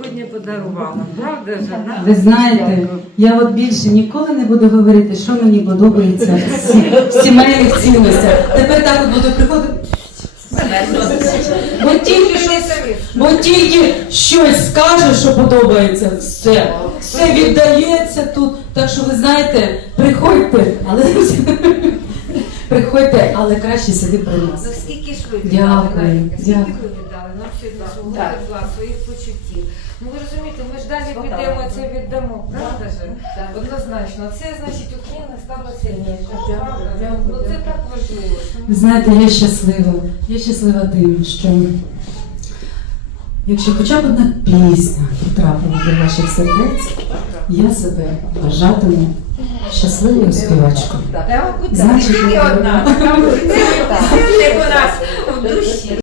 подарувала. Правда ж? Ви знаєте, я от більше ніколи не буду говорити, що мені подобається в сі- в сімейних цінностях. Тепер так от буду приходити. Бо тільки щось, бо тільки щось скаже, що подобається, все. Все віддається тут. Так що ви знаєте, приходьте, але приходьте, але краще сиди при нас. Ну скільки ж ви Дякую, дякую. Так. тепла, своїх почуттів? Ну ви розумієте, ми ж далі підемо, це віддамо, правда ж? Однозначно. Це значить Україна стала сильніша. правда? Ну це так важливо. Ви знаєте, я щаслива. Я щаслива тим, що якщо хоча б одна пісня потрапила до ваших сердець, я себе вважатиму щасливою співачкою. Так, от так, Значить, тільки одна. Це у нас в душі.